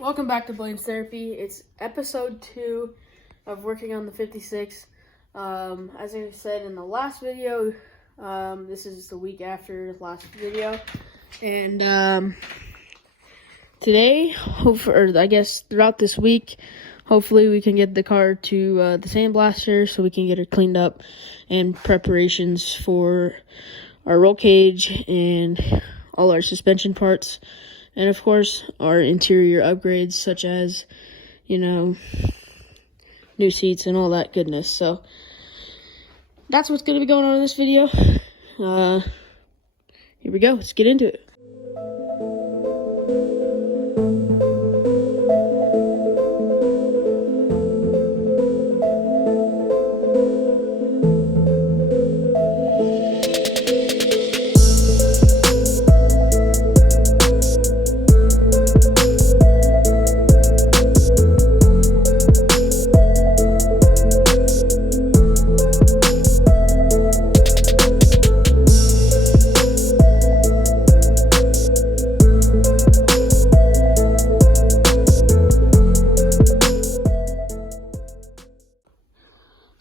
Welcome back to Blaynes Theapy. It's episode 2 of working on the 56. As I said in the last video, this is the week after the last video. And today, I guess throughout this week, hopefully we can get the car to the sandblaster so we can get it cleaned up and preparations for our roll cage and all our suspension parts. And, of course, our interior upgrades, such as, new seats and all that goodness. So, that's what's going to be going on in this video. Here we go. Let's get into it.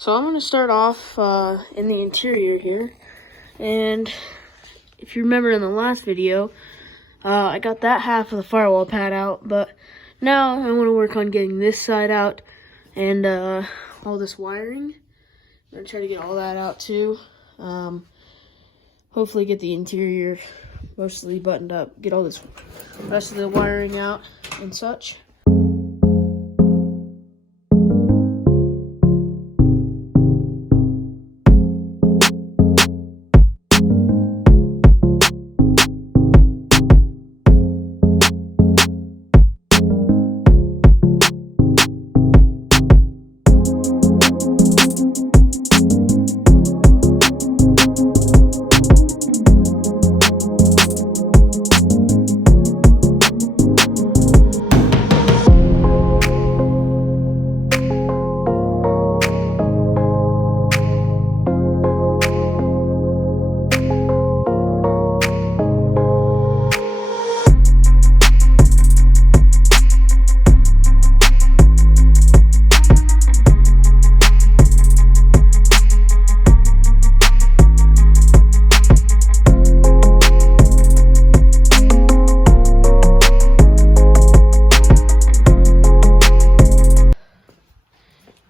So I'm going to start off in the interior here, and if you remember in the last video, I got that half of the firewall pad out, but now I want to work on getting this side out and all this wiring. I'm going to try to get all that out too. Hopefully get the interior mostly buttoned up, get all this rest of the wiring out and such.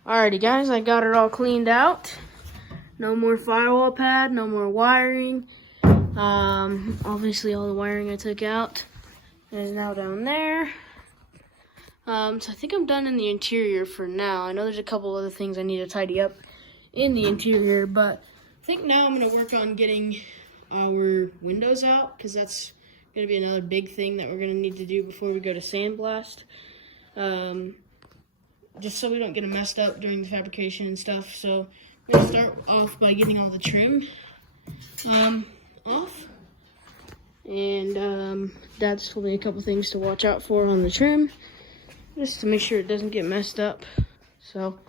Alrighty guys, I got it all cleaned out. No more firewall pad, no more wiring. Obviously all the wiring I took out is now down there. So I think I'm done in the interior for now. I know there's a couple other things I need to tidy up in the interior, but I think now I'm going to work on getting our windows out, because that's going to be another big thing that we're going to need to do before we go to sandblast. Just so we don't get them messed up during the fabrication and stuff. So I'm going to start off by getting all the trim off. And Dad's told me a couple things to watch out for on the trim, just to make sure it doesn't get messed up. So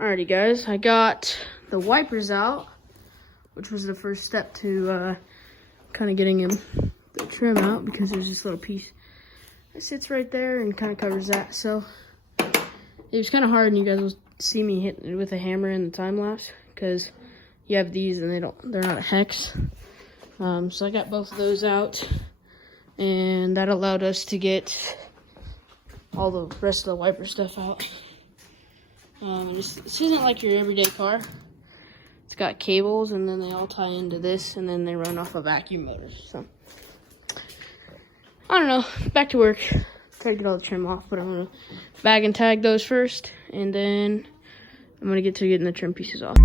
alrighty guys, I got the wipers out, which was the first step to kind of getting the trim out, because there's this little piece that sits right there and kind of covers that. So it was kind of hard, and you guys will see me hit it with a hammer in the time lapse, because you have these and they're not a hex. So I got both of those out, and that allowed us to get all the rest of the wiper stuff out. This isn't like your everyday car. It's got cables, and then they all tie into this, and then they run off a vacuum motor. So I don't know. Back to work. Try to get all the trim off, but I'm gonna bag and tag those first, and then I'm gonna get to getting the trim pieces off.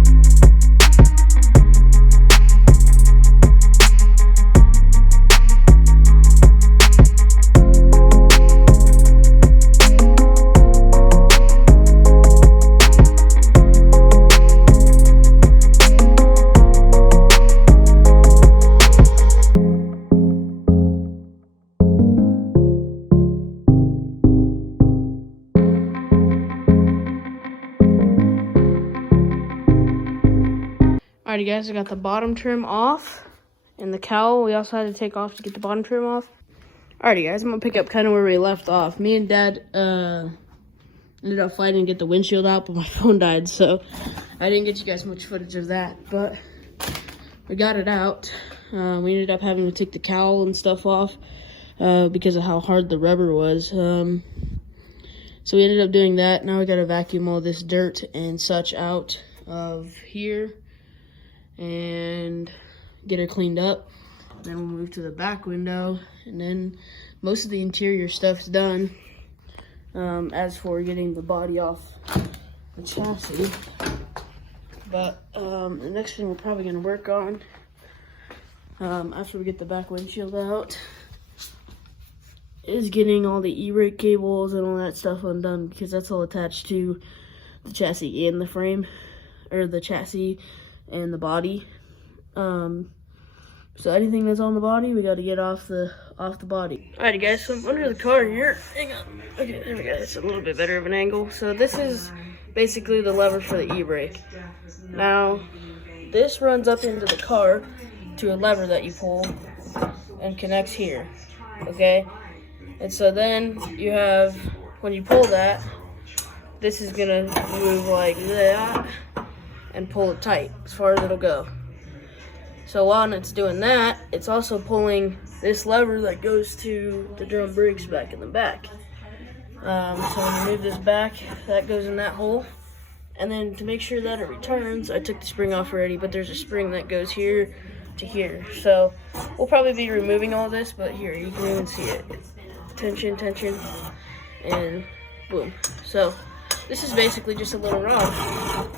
Alrighty guys, I got the bottom trim off and the cowl we also had to take off to get the bottom trim off. Alrighty guys, I'm gonna pick up kind of where we left off. Me and Dad ended up fighting to get the windshield out, but my phone died, so I didn't get you guys much footage of that, but we got it out. We ended up having to take the cowl and stuff off because of how hard the rubber was. So we ended up doing that. Now we gotta vacuum all this dirt and such out of here and get it cleaned up. Then we'll move to the back window, and then most of the interior stuff's done. As for getting the body off the chassis, but the next thing we're probably gonna work on after we get the back windshield out is getting all the e-brake cables and all that stuff undone, because that's all attached to the chassis and the frame, or the chassis and the body. So anything that's on the body, we got to get off the body. Alrighty guys, so I'm under the car here. Hang on. Okay, there we go. It's a little bit better of an angle. So this is basically the lever for the e-brake. Now, this runs up into the car to a lever that you pull and connects here. Okay? And so then you have, when you pull that, this is gonna move like that and pull it tight as far as it'll go. So while it's doing that, it's also pulling this lever that goes to the drum brakes back in the back. So when you move this back, that goes in that hole. And then to make sure that it returns, I took the spring off already, but there's a spring that goes here to here. So we'll probably be removing all this, but here, you can even see it. Tension, tension, and boom. So this is basically just a little rod.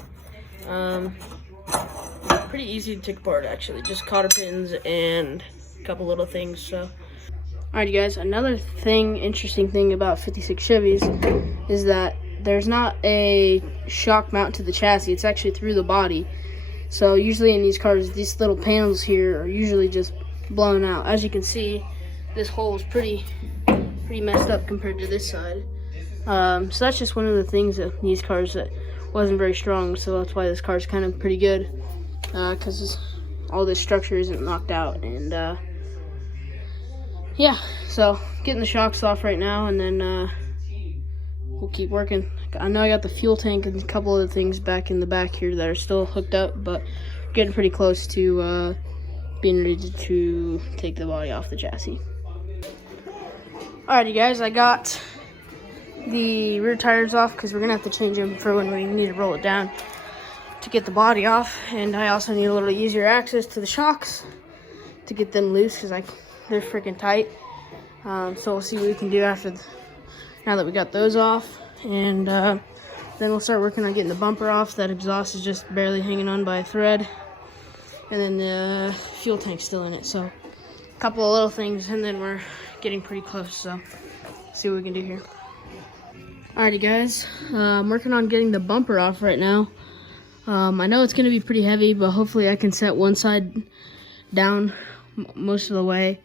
Pretty easy to take apart, actually. Just cotter pins and a couple little things. So, alrighty guys, another interesting thing about 56 Chevys is that there's not a shock mount to the chassis. It's actually through the body. So usually in these cars, these little panels here are usually just blown out. As you can see, this hole is pretty messed up compared to this side. So that's just one of the things in these cars that wasn't very strong. So that's why this car is kind of pretty good. Because all this structure isn't knocked out, and yeah, so getting the shocks off right now, and then we'll keep working. I know I got the fuel tank and a couple other things back in the back here that are still hooked up, but we're getting pretty close to being ready to take the body off the chassis. Alrighty guys, I got the rear tires off because we're gonna have to change them for when we need to roll it down to get the body off, and I also need a little easier access to the shocks to get them loose because they're freaking tight. So we'll see what we can do now that we got those off, and then we'll start working on getting the bumper off. That exhaust is just barely hanging on by a thread, and then the fuel tank's still in it. So a couple of little things, and then we're getting pretty close. So see what we can do here. Alrighty guys, I'm working on getting the bumper off right now. I know it's going to be pretty heavy, but hopefully I can set one side down most of the way,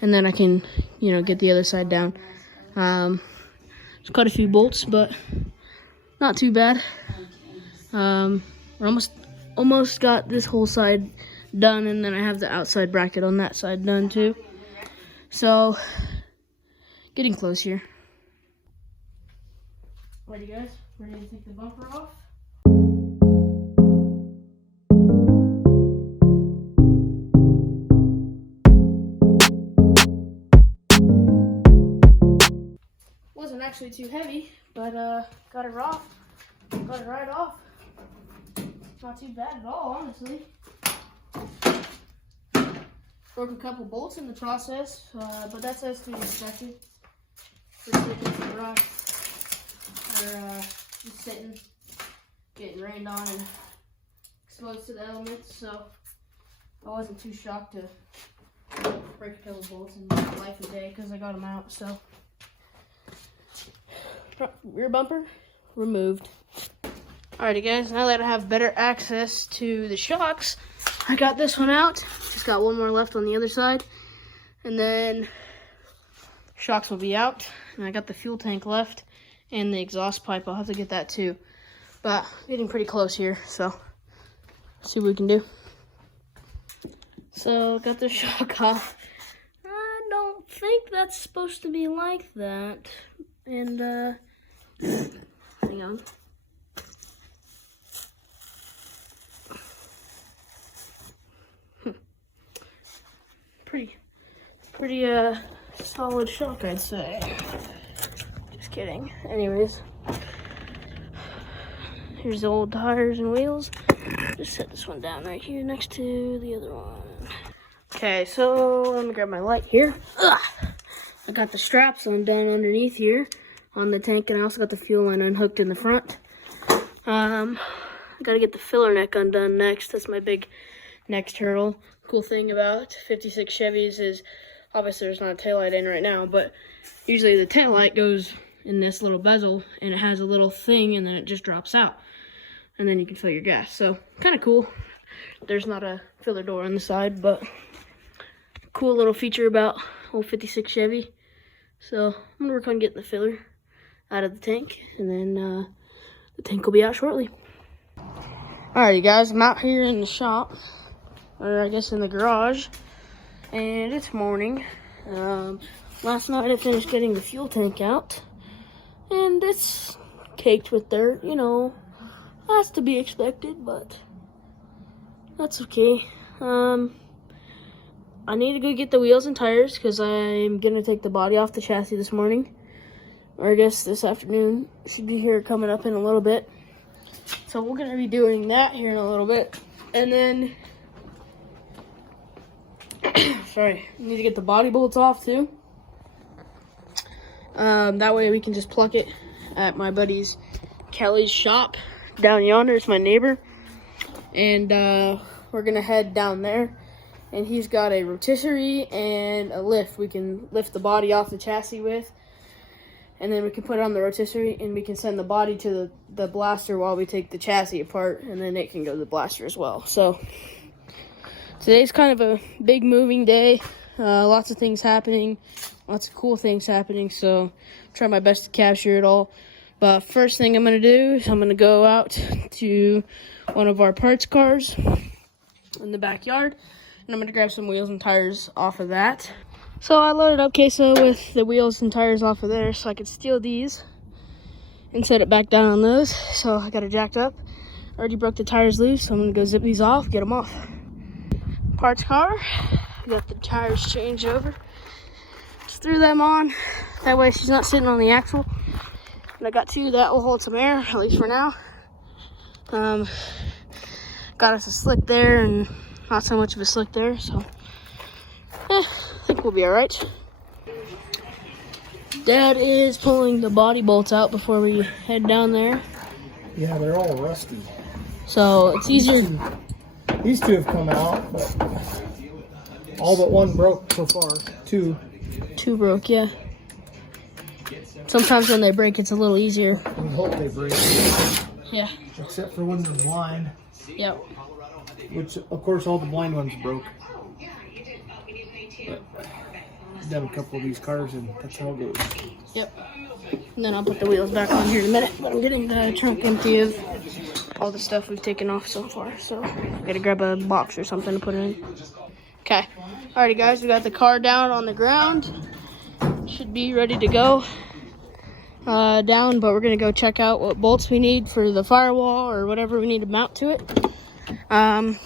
and then I can, get the other side down. There's quite a few bolts, but not too bad. We're almost got this whole side done, and then I have the outside bracket on that side done too. So, getting close here. Alrighty guys, ready to take the bumper off? Wasn't actually too heavy, but got it off. Got it right off. Not too bad at all, honestly. Broke a couple bolts in the process, but that's as to be expected. Pretty thick as the rock. They're just sitting, getting rained on and exposed to the elements, so I wasn't too shocked to break a couple bolts in life and day because I got them out. So rear bumper removed. Alrighty guys, now that I have better access to the shocks, I got this one out. Just got one more left on the other side, and then shocks will be out. And I got the fuel tank left and the exhaust pipe. I'll have to get that too, but getting pretty close here, so see what we can do. So got the shock off. I don't think that's supposed to be like that. And hang on. Pretty solid shock, I'd say. Just kidding. Anyways, here's the old tires and wheels. Just set this one down right here next to the other one. Okay, so let me grab my light here. Ugh. I got the straps undone underneath here on the tank, and I also got the fuel line unhooked in the front. I gotta get the filler neck undone next. That's my big next hurdle. Cool thing about 56 Chevys is obviously there's not a taillight in right now, but usually the taillight goes in this little bezel and it has a little thing and then it just drops out. And then you can fill your gas. So kind of cool. There's not a filler door on the side, but cool little feature about old 56 Chevy. So I'm gonna work on getting the filler out of the tank, and then the tank will be out shortly. Alrighty guys, I'm out here in the shop, or I guess in the garage, and it's morning. Last night I finished getting the fuel tank out, and it's caked with dirt, you know, that's to be expected, but that's okay. I need to go get the wheels and tires because I'm gonna take the body off the chassis this morning, or I guess this afternoon. Should be here coming up in a little bit. So we're gonna be doing that here in a little bit, and then sorry, need to get the body bolts off too. That way we can just pluck it at my buddy's Kelly's shop down yonder. It's my neighbor, and we're gonna head down there, and he's got a rotisserie and a lift we can lift the body off the chassis with, and then we can put it on the rotisserie and we can send the body to the blaster while we take the chassis apart, and then it can go to the blaster as well. So today's kind of a big moving day. Lots of things happening, lots of cool things happening, so try my best to capture it all. But first thing I'm going to do is I'm going to go out to one of our parts cars in the backyard, and I'm going to grab some wheels and tires off of that. So I loaded up Queso with the wheels and tires off of there so I could steal these and set it back down on those. So I got it jacked up. Already broke the tires loose, so I'm going to go zip these off, get them off. Parts car, got the tires changed over. Just threw them on. That way she's not sitting on the axle. And I got two that will hold some air, at least for now. Got us a slick there and not so much of a slick there, so I think we'll be all right. Dad is pulling the body bolts out before we head down there. Yeah, they're all rusty. So it's easier. These two have come out, but all but one broke so far. Two broke, yeah. Sometimes when they break, it's a little easier. We hope they break. Yeah. Except for when they're blind. Yep. Which, of course, all the blind ones broke. But I've done a couple of these cars, and that's how it goes. Yep. And then I'll put the wheels back on here in a minute. But I'm getting the trunk empty of all the stuff we've taken off so far. So I gotta grab a box or something to put it in. Okay. Alrighty, guys. We got the car down on the ground. Should be ready to go down, but we're gonna go check out what bolts we need for the firewall or whatever we need to mount to it. And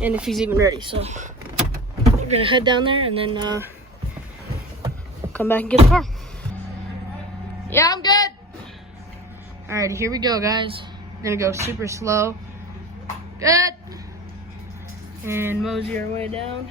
if he's even ready. So we're gonna head down there and then come back and get the car. Yeah, I'm good. Alright, here we go, guys. We're gonna go super slow. Good. And mosey our way down.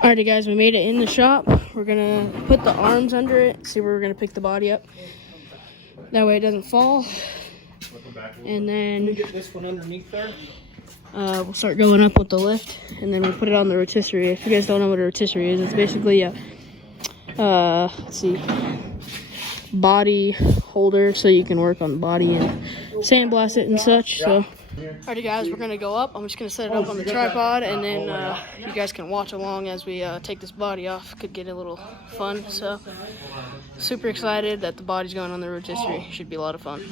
Alrighty guys, we made it in the shop. we're gonna put the arms under it, see where we're gonna pick the body up. That way it doesn't fall. And then get this one underneath there. We'll start going up with the lift, and then we'll put it on the rotisserie. If you guys don't know what a rotisserie is, it's basically a let's see, body holder, so you can work on the body and sandblast it and such. So, alrighty guys, we're gonna go up. I'm just gonna set it up on the tripod, and then you guys can watch along as we take this body off. Could get a little fun. So, super excited that the body's going on the rotisserie. Should be a lot of fun.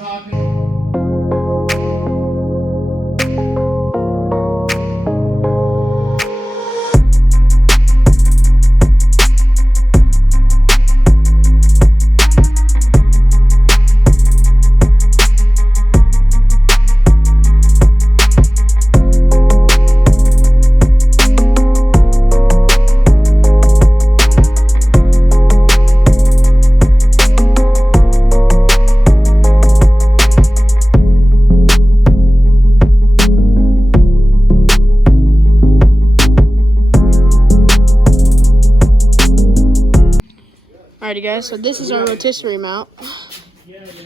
Alrighty guys, so this is our rotisserie mount.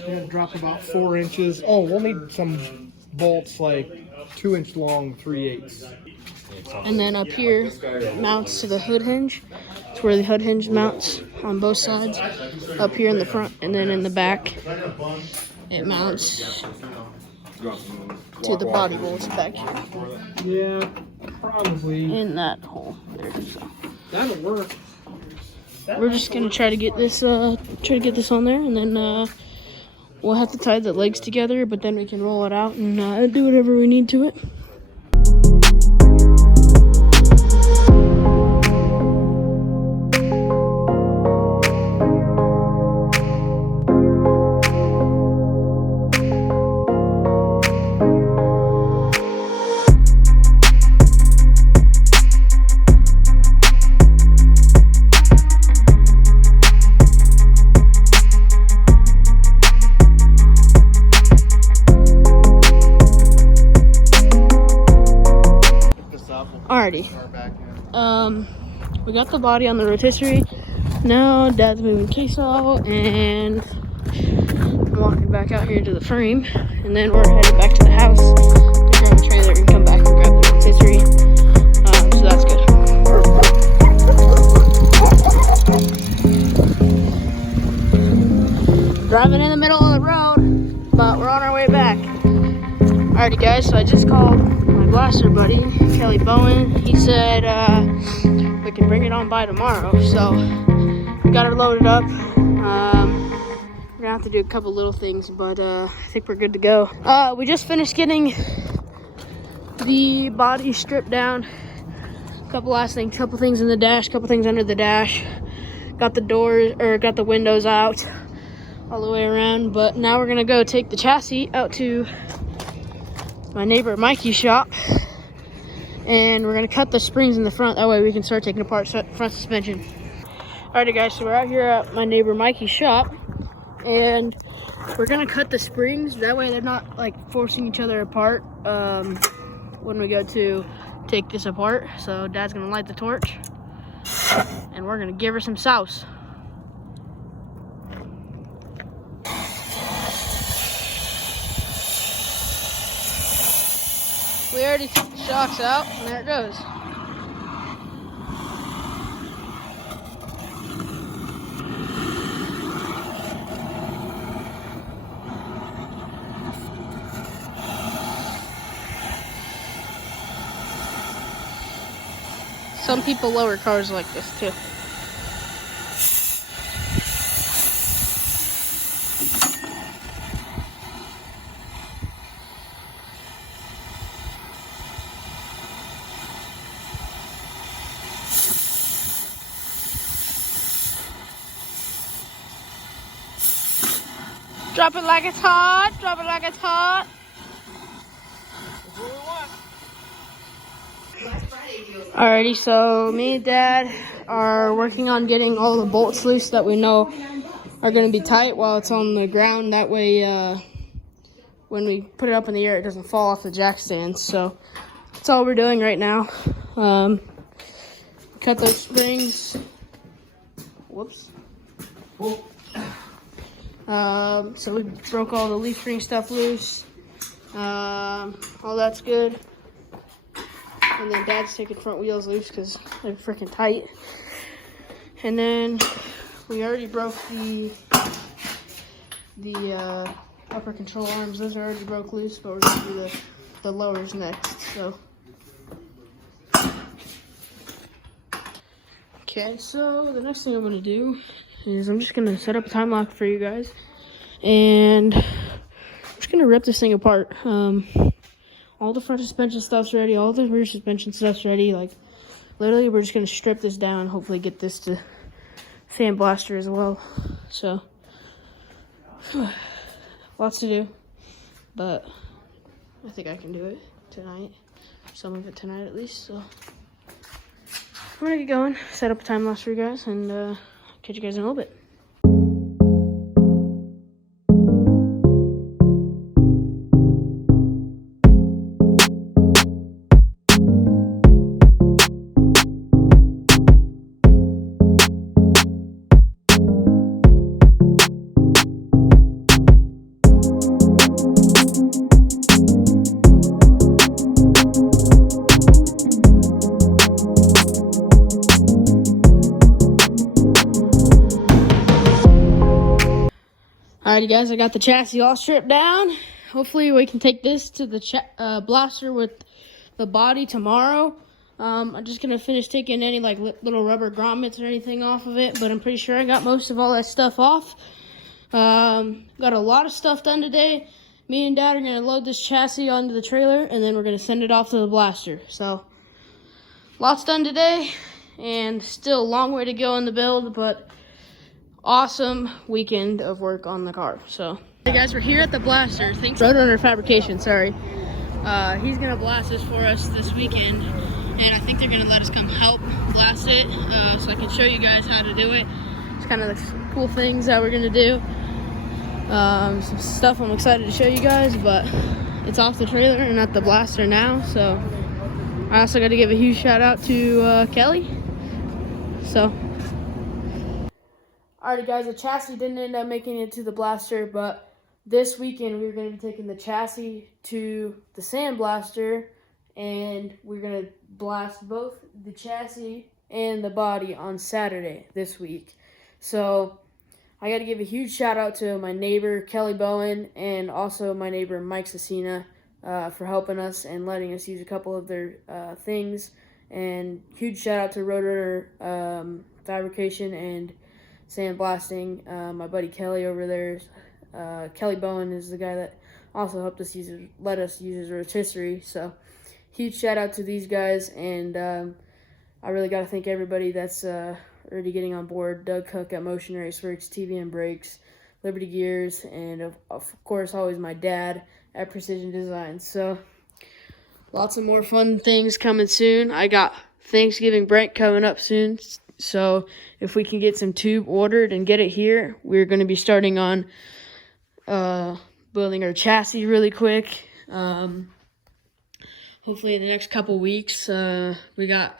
Gonna drop about 4 inches. Oh, we'll need some bolts like 2-inch long, 3/8. And then up here, it mounts to the hood hinge. It's where the hood hinge mounts on both sides. Up here in the front, and then in the back, it mounts to the body bolts back here. Yeah, probably. In that hole there. So. That'll work. We're just gonna try to get this on there, and then we'll have to tie the legs together, but then we can roll it out and do whatever we need to it. Alrighty. We got the body on the rotisserie. Now Dad's moving case out, and I'm walking back out here to the frame, and then we're headed back to the house to grab the trailer and come back and grab the rotisserie. So that's good. Driving in the middle of the road, but we're on our way back. Alrighty guys, so I just called my blaster buddy, Kelly Bowen. He said we can bring it on by tomorrow, so we got it loaded up. We're gonna have to do a couple little things, but I think we're good to go. We just finished getting the body stripped down. A couple last things, couple things in the dash, couple things under the dash. Got the doors, or got the windows out all the way around, but now we're gonna go take the chassis out to my neighbor Mikey's shop, and we're gonna cut the springs in the front. That way we can start taking apart front suspension. Alrighty guys, so we're out here at my neighbor Mikey's shop, and we're gonna cut the springs. That way they're not like forcing each other apart when we go to take this apart. So Dad's gonna light the torch, and we're gonna give her some sauce. We already took the shocks out, and there it goes. Some people lower cars like this too. Drop it like it's hot. Drop it like it's hot. Alrighty, so me and Dad are working on getting all the bolts loose that we know are going to be tight while it's on the ground. That way, when we put it up in the air, it doesn't fall off the jack stands. So that's all we're doing right now. Cut those springs. whoops. So we broke all the leaf spring stuff loose. All that's good. And then Dad's taking front wheels loose because they're freaking tight. And then we already broke the upper control arms. Those are already broke loose, but we're gonna do the lowers next. So. Okay, so the next thing I'm gonna do is I'm just gonna set up a time lock for you guys, and I'm just gonna rip this thing apart. All the front suspension stuff's ready, all the rear suspension stuff's ready. Like, literally, we're just gonna strip this down and hopefully get this to sandblaster as well. So, lots to do, but I think I can do it tonight. Some of it tonight at least, so. I'm gonna get going, set up a time lapse for you guys, and catch you guys in a little bit. Alrighty guys, I got the chassis all stripped down. Hopefully we can take this to the blaster with the body tomorrow. I'm just going to finish taking any like little rubber grommets or anything off of it, but I'm pretty sure I got most of all that stuff off. Got a lot of stuff done today. Me and Dad are going to load this chassis onto the trailer, and then we're going to send it off to the blaster. So, lots done today, and still a long way to go in the build, but awesome weekend of work on the car. So, hey guys, we're here at the blaster. Thanks, Roadrunner Fabrication, sorry. He's gonna blast this for us this weekend, and I think they're gonna let us come help blast it, so I can show you guys how to do it. It's kind of the cool things that we're gonna do. Some stuff I'm excited to show you guys, but it's off the trailer and at the blaster now. So I also got to give a huge shout out to Kelly. So. Alrighty guys, the chassis didn't end up making it to the blaster, but this weekend we're going to be taking the chassis to the sandblaster, and we're going to blast both the chassis and the body on Saturday this week. So I got to give a huge shout out to my neighbor Kelly Bowen and also my neighbor Mike Cecina for helping us and letting us use a couple of their things. And huge shout out to Roadrunner Fabrication and sandblasting. My buddy Kelly over there, Kelly Bowen is the guy that also helped us let us use his rotisserie. So huge shout out to these guys, and I really got to thank everybody that's already getting on board. Doug Cook at Motion Race Works, TVM Brakes, Liberty Gears, and of course always my dad at Precision Design. So lots of more fun things coming soon. I got Thanksgiving break coming up soon. So if we can get some tube ordered and get it here, we're going to be starting on building our chassis really quick. Hopefully in the next couple weeks. We got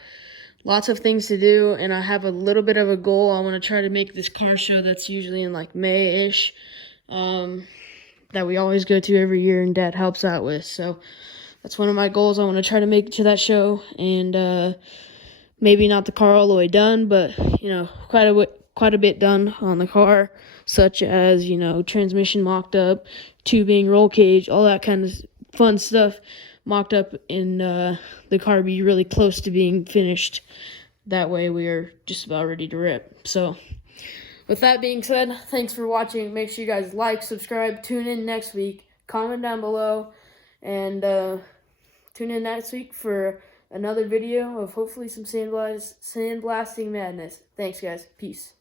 lots of things to do, and I have a little bit of a goal. I want to try to make this car show that's usually in like May-ish, that we always go to every year and Dad helps out with. So that's one of my goals. I want to try to make it to that show, and maybe not the car all the way done, but, you know, quite a bit done on the car, such as, you know, transmission mocked up, tubing, roll cage, all that kind of fun stuff mocked up, and the car be really close to being finished. That way we are just about ready to rip. So with that being said, thanks for watching. Make sure you guys like, subscribe, tune in next week, comment down below, and tune in next week for another video of hopefully some sandblasting madness. Thanks, guys. Peace.